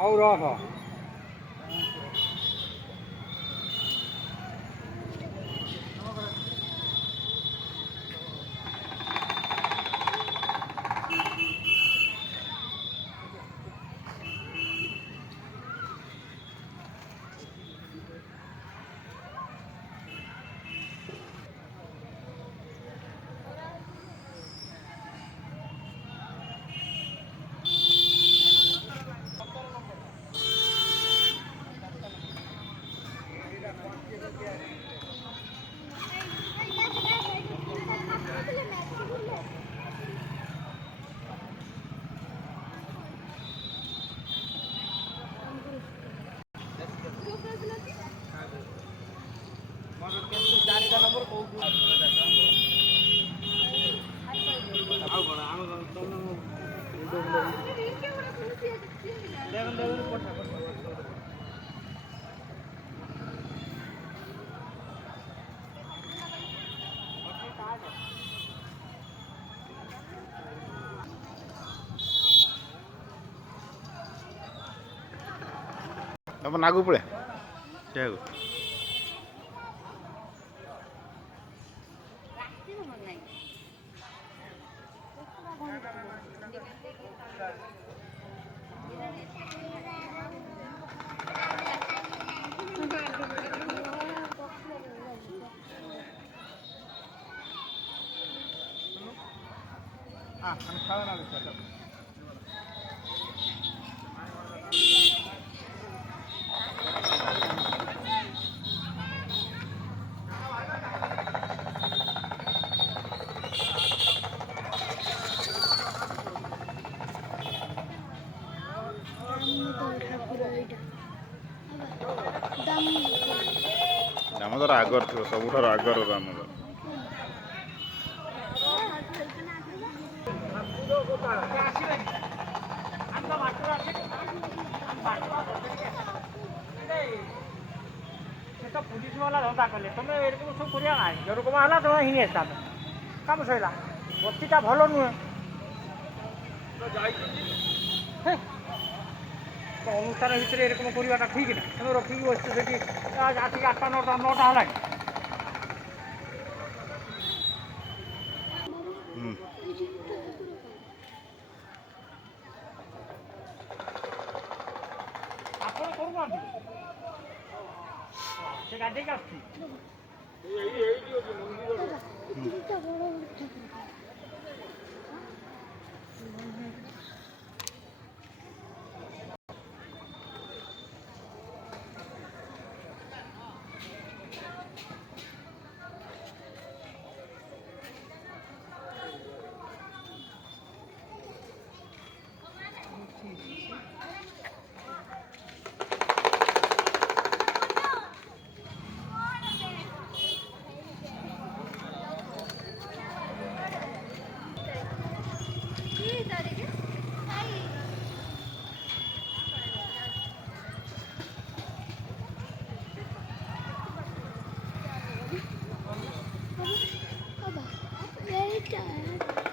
ଆଉ ରଖ। Apa nagu pula? Jago. Kami খাওয়া না বেশি ଦାମୋଦର ଆଗର ଥିବ, ସବୁଠାରୁ ଆଗର ଦାମୋଦର। পুলিশ বালা ধন্দা কলে তুমি এরকম সব করিয়া নাই যেরকম হলা তোমার হিনে আসতাম কাম সইলা বস্তিটা ভালো নুহে তো অনুষ্ঠানের ভিতরে এরকম করিবাটা ঠিক না তুমি রক্ষিকি বসছো সেটি আজকে 8টা 9টা হলাই ଆପଣ କରୁନାହାନ୍ତି ସେ ଗାଧେଇକି ଆସୁଛି Very tired.